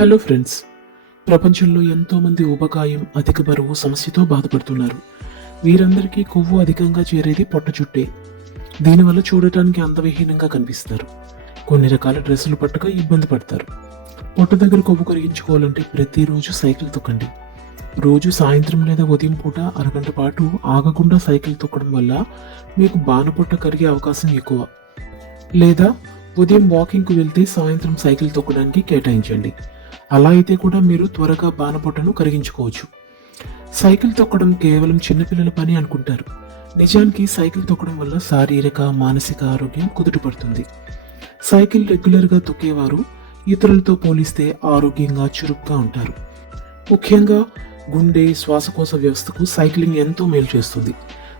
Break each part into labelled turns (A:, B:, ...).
A: Hello friends ప్రపంచంలో ఎంతో మంది ఊబకాయం అధిక బరువు సమస్యతో బాధపడుతున్నారు. వీరందరికీ కొవ్వు అధికంగా చేరేది పొట్ట చుట్టే. దీనివల్ల చూడటానికి అందవిహీనంగా కనిపిస్తారు. కొన్ని రకాల డ్రెస్సులు పట్టక ఇబ్బంది పడతారు. పొట్ట దగ్గర కొవ్వు కరిగించుకోవాలంటే ప్రతిరోజు సైకిల్ తొక్కండి. రోజు సాయంత్రం లేదా ఉదయం పూట అరగంట పాటు ఆగకుండా సైకిల్ తొక్కడం వల్ల మీకు బాణపొట్ట కరిగే అవకాశం ఎక్కువ. లేదా ఉదయం వాకింగ్కు వెళ్తే సాయంత్రం సైకిల్ తొక్కడానికి కేటాయించండి. అలా అయితే కూడా మీరు త్వరగా బాణపొట్టను కరిగించుకోవచ్చు. సైకిల్ తొక్కడం కేవలం చిన్నపిల్లల పని అనుకుంటారు. నిజానికి సైకిల్ తొక్కడం వల్ల శారీరక మానసిక ఆరోగ్యం కుదుటపడుతుంది. సైకిల్ రెగ్యులర్గా తొక్కేవారు ఇతరులతో పోలిస్తే ఆరోగ్యంగా చురుగ్గా ఉంటారు. ముఖ్యంగా గుండె శ్వాసకోశ వ్యవస్థకు సైక్లింగ్ ఎంతో మేలు చేస్తుంది.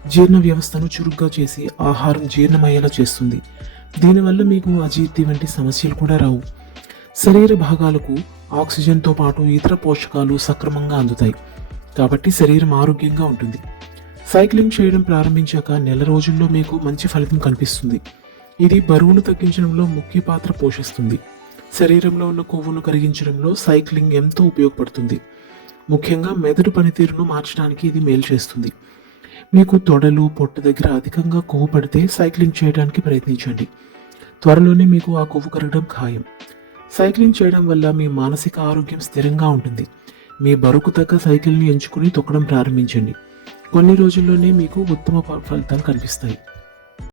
A: జీర్ణ వ్యవస్థను చురుగ్గా చేసి ఆహారం జీర్ణమయ్యేలా చేస్తుంది. దీనివల్ల మీకు అజీర్తి వంటి సమస్యలు కూడా రావు. శరీర భాగాలకు ఆక్సిజన్తో పాటు ఇతర పోషకాలు సక్రమంగా అందుతాయి. కాబట్టి శరీరం ఆరోగ్యంగా ఉంటుంది. సైక్లింగ్ చేయడం ప్రారంభించాక నెల రోజుల్లో మీకు మంచి ఫలితం కనిపిస్తుంది. ఇది బరువును తగ్గించడంలో ముఖ్య పాత్ర పోషిస్తుంది. శరీరంలో ఉన్న కొవ్వును కరిగించడంలో సైక్లింగ్ ఎంతో ఉపయోగపడుతుంది. ముఖ్యంగా మెదడు పనితీరును మార్చడానికి ఇది మేలు చేస్తుంది. మీకు తొడలు పొట్ట దగ్గర అధికంగా కొవ్వు పడితే సైక్లింగ్ చేయడానికి ప్రయత్నించండి. త్వరలోనే మీకు ఆ కొవ్వు కరగడం ఖాయం. సైక్లింగ్ చేయడం వల్ల మీ మానసిక ఆరోగ్యం స్థిరంగా ఉంటుంది. మీ బరుకు తగ్గ సైకిల్ని ఎంచుకుని తొక్కడం ప్రారంభించండి. కొన్ని రోజుల్లోనే మీకు ఉత్తమ ఫలితాలు కనిపిస్తాయి.